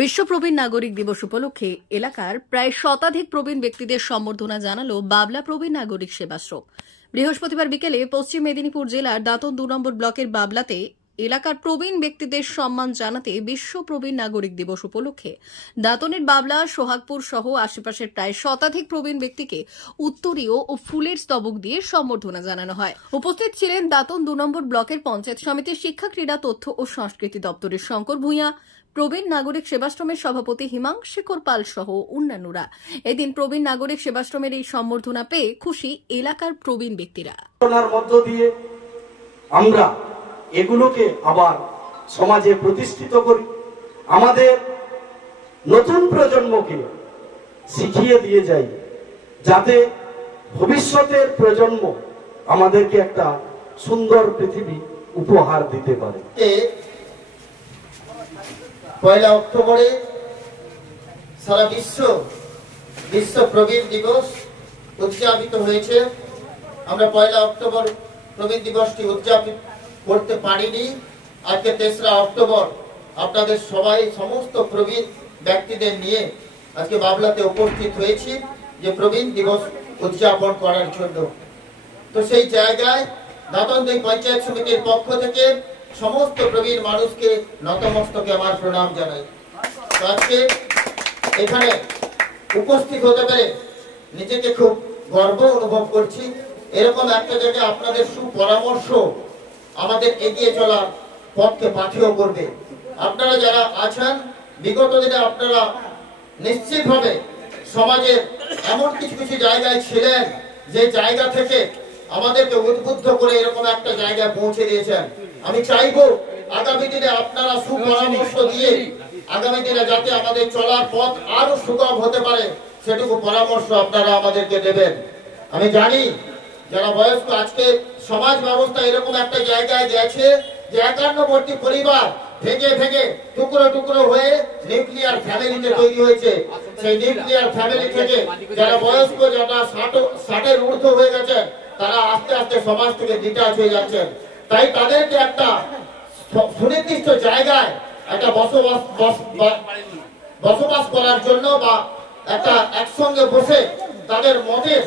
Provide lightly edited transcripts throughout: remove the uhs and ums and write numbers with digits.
বিশ্ব প্রবীণ নাগরিক দিবস উপলক্ষে এলাকার প্রায় শতাধিক প্রবীণ ব্যক্তিদের সম্বর্ধনা জানালো বাবলা প্রবীণ নাগরিক সেবাশ্রম। বৃহস্পতিবার বিকেলে পশ্চিম মেদিনীপুর জেলার দাঁতন ২ নম্বর ব্লকের বাবলাতে এলাকার প্রবীণ ব্যক্তিদের সম্মান জানাতে বিশ্ব প্রবীণ নাগরিক দিবস উপলক্ষে দাঁতনের বাবলা, সোহাগপুর সহ আশেপাশের প্রায় শতাধিক প্রবীণ ব্যক্তিকে উত্তরীয় ও ফুলের স্তবক দিয়ে সম্বর্ধনা জানানো হয়। উপস্থিত ছিলেন দাঁতন ২ নম্বর ব্লকের পঞ্চায়েত সমিতির শিক্ষা, ক্রীড়া, তথ্য ও সংস্কৃতি দপ্তরের শঙ্কর ভূঁইয়া, প্রবীণ নাগরিক সেবাশ্রমের সভাপতি হিমাংশেখর পাল সহ অন্যান্যরা। এদিন প্রবীণ নাগরিক সেবাশ্রমের এই সম্বর্ধনা পেয়ে খুশি এলাকার প্রবীণ ব্যক্তিরা। মধ্য দিয়ে আমরা এগুলোকে আবার সমাজে প্রতিষ্ঠিত করি, আমাদের নতুন প্রজন্মকে শিখিয়ে দিয়ে যাই, যাতে ভবিষ্যতের প্রজন্ম আমাদেরকে একটা সুন্দর পৃথিবী উপহার দিতে পারে। 1 অক্টোবরে সারা বিশ্ব প্রবীণ দিবস উদযাপিত হয়েছে। আমরা 1 অক্টোবর প্রবীণ দিবসটি উদযাপিত করতে পারিনি। আজকে 3রা অক্টোবর আপনাদের সমস্ত প্রবীণ ব্যক্তিদের নিয়ে আজকে বাবলাতে উপস্থিত হয়েছি যে প্রবীণ দিবস উদযাপন করার জন্য। তো সেই জায়গায় দাঁতন ২ পঞ্চায়েত সমিতির পক্ষ থেকে সমস্ত প্রবীণ মানুষকে নতমস্তকে আমার প্রণাম জানাই। আজকে এখানে উপস্থিত হতে পেরে নিজেকে খুব গর্ব অনুভব করছি। এরকম একটা জায়গায় আপনাদের সুপরামর্শ আমাদের এগিয়ে চলার পথকে পাথেয় করবে। আপনারা যারা আছেন, বিগত দিনে আপনারা নিশ্চিতভাবে সমাজের এমন কিছু কিছু জায়গায় ছিলেন যে জায়গা থেকে আমাদেরকে উদ্বুদ্ধ করে এরকম একটা জায়গায় পৌঁছে দিয়েছেন। আমি চাইবো আগামী দিনে আপনারা সুপরামর্শ দিয়ে আগামী দিনে যাতে আমাদের চলার পথ আরো সুগম হতে পারে সেটুকু পরামর্শ আপনারা আমাদেরকে দেবেন। আমি জানি যারা বয়স্ক, আজকে সমাজ ব্যবস্থা এরকম একটা জায়গায় গেছে যে একান্নবর্তী পরিবার ভেঙে ভেঙে টুকরো টুকরো হয়ে নিউক্লিয়ার ফ্যামিলিতে তৈরি হয়েছে। সেই নিউক্লিয়ার ফ্যামিলি থেকে যারা বয়স্ক, যারা 60-এর ঊর্ধ্ব হয়ে গেছে, তারা আস্তে আস্তে সমাজ থেকে ডিটাচ হয়ে যাচ্ছেন। তাই তাদেরকে একটা সুনির্দিষ্ট জায়গায় একটা বসবাস করার জন্য বা একটা একসঙ্গে বসে তাদের মতের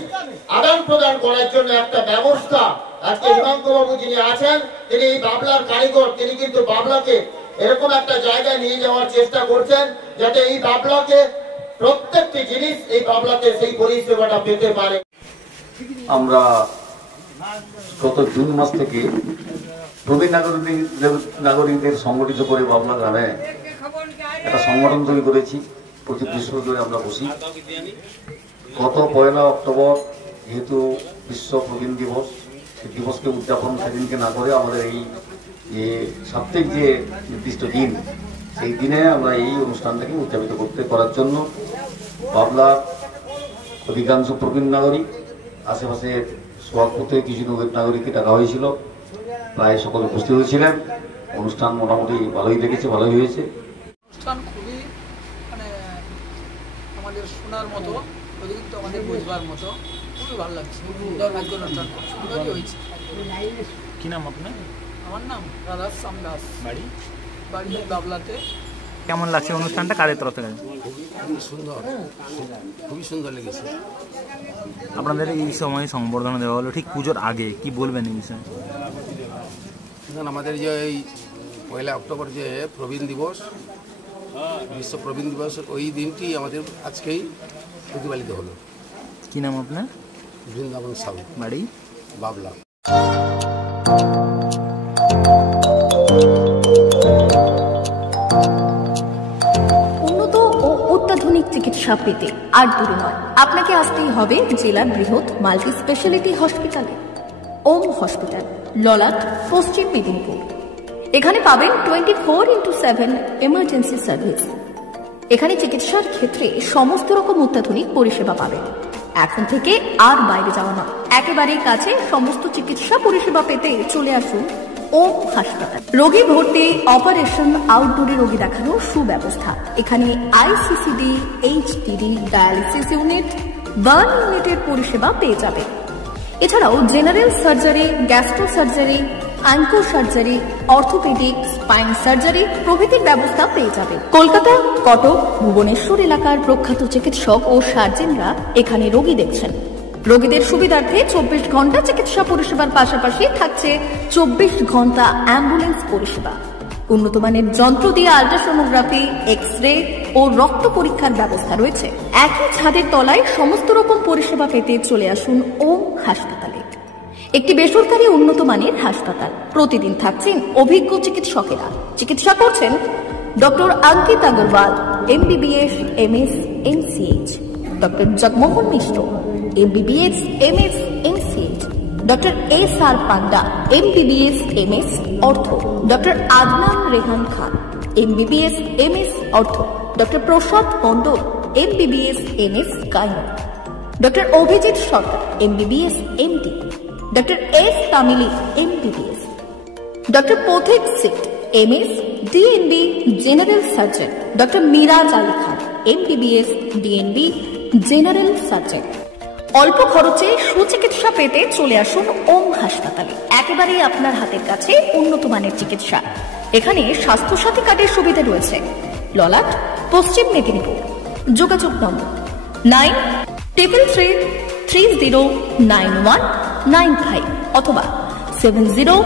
আদান প্রদান করার জন্য একটা ব্যবস্থা আজকে হিমাঙ্কবাবু যিনি আছেন, তিনি এই বাবলার কারিগর, তিনি কিন্তু বাবলাকে এরকম একটা জায়গায় নিয়ে যাওয়ার চেষ্টা করছেন যাতে এই বাবলাকে প্রত্যেকটি জিনিস এই বাবলাতে সেই পরিষেবাটা পেতে পারে। আমরা গত জুন মাস থেকে প্রবীণ নাগরিকদের সংগঠিত করে বাবলা গ্রামে একটা সংগঠন তৈরি করেছি। প্রতি বৃহস্পতিবার আমরা বসি। গত 1 অক্টোবর যেহেতু বিশ্ব প্রবীণ দিবস, সেই দিবসকে উদযাপন সেদিনকে না করে আমাদের এই সাপ্তাহিক যে নির্দিষ্ট দিন, সেই দিনে আমরা এই অনুষ্ঠানটাকে উদযাপিত করার জন্য বাবলার অধিকাংশ প্রবীণ নাগরিক, আশেপাশের সোহাগপুর থেকে কিছু নাগরিককে ডাকা হয়েছিল। প্রায় সকলে উপস্থিত হয়েছিলেন। অনুষ্ঠান মোটামুটি ভালোই লেগেছে, ভালোই হয়েছে। অনুষ্ঠান খুবই আমাদের শোনার মতো, কিন্তু আমাদের বুঝবার মতো, খুবই ভালো লাগছে। সুন্দর আজকে অনুষ্ঠান খুব সুন্দরই হয়েছে। কি নাম আপনার? আমার নাম রাধাশ্যাম দাস, বাড়ি বাবলাতে। কেমন লাগছে অনুষ্ঠানটা কাদের তরফ থেকে? খুবই সুন্দর লেগেছে। আপনাদের এই সময় সংবর্ধনা দেওয়া হলো ঠিক পুজোর আগে, কি বলবেন এই বিষয়ে? আমাদের যে এই 1 অক্টোবর যে প্রবীণ দিবস, বিশ্ব প্রবীণ দিবস, ওই দিনটি আমাদের আজকেই প্রতিপালিত হলো। কি নাম আপনার? বৃন্দাবন সাউ, বাড়ি বাবলা। উন্নত ও অত্যাধুনিক চিকিৎসা পেতে আর দূরে নয়, আপনাকে আসতেই হবে জেলার বৃহৎ মাল্টি স্পেশালিটি হসপিটালে। ওম হসপিটাল, ললাট, পশ্চিম মেদিনীপুর। এখানে পাবেন 24x7 এমার্জেন্সি সার্ভিস। এখানে চিকিৎসার ক্ষেত্রে সমস্ত রকম অত্যাধুনিক পরিষেবা পাবেন। এখন থেকে আর বাইরে যাওয়া নয়, একেবারেই কাছে সমস্ত চিকিৎসা পরিষেবা পেতে চলে আসুন ওম হাসপাতাল। রোগী ভর্তি, অপারেশন, আউটডোরে রোগী দেখানোর সুব্যবস্থা। এখানে ICCD, HDD, dialysis unit, burn ইউনিটের পরিষেবা পেয়ে যাবে। এছাড়াও general surgery, gastro surgery, onco surgery, orthopaedic, spine surgery প্রভৃতির ব্যবস্থা পেয়ে যাবে। কলকাতা, কটক, ভুবনেশ্বর এলাকার প্রখ্যাত চিকিৎসক ও সার্জনরা এখানে রোগী দেখছেন। রোগীদের সুবিধার্থে 24 ঘন্টা চিকিৎসা পরিষেবার পাশাপাশি থাকছে 24 ঘন্টা অ্যাম্বুলেন্স পরিষেবা। উন্নত মানের যন্ত্র দিয়ে আল্ট্রাসোনোগ্রাফি, এক্স-রে ও রক্ত পরীক্ষার ব্যবস্থা রয়েছে। একই ছাদের তলায় সমস্ত রকম পরিষেবা পেতে চলে আসুন ওম হাসপাতালে। একটি বেসরকারি উন্নত মানের হাসপাতাল। প্রতিদিন থাকছেন অভিজ্ঞ চিকিৎসকেরা। চিকিৎসা করছেন doctor Ankit Agarwal, MBBS, MS, MCH, doctor Jagmohan Mishra, MBBS, MS, MCH, doctor SR Panda, MBBS, MS, ortho, doctor Adnan Rehan Khan, MBBS, MS, ortho, doctor Prasad Mondal, MBBS, MS, gynae, doctor Abhijit Sarkar, MBBS, MD, doctor S Tamili, MBBS, doctor Pathik Sit, MS, DNB, general surgeon, doctor Miraj Ali Khan, MBBS, DNB, general surgeon. অল্প খরচে সুচিকিৎসা পেতে চলে আসুন ওম হাসপাতালে। একেবারেই আপনার হাতের কাছে উন্নত মানের চিকিৎসা। এখানে স্বাস্থ্যসাথী কার্ডের সুবিধা রয়েছে। ললাট, পশ্চিম মেদিনীপুর। যোগাযোগ নম্বর 9333309195 অথবা 70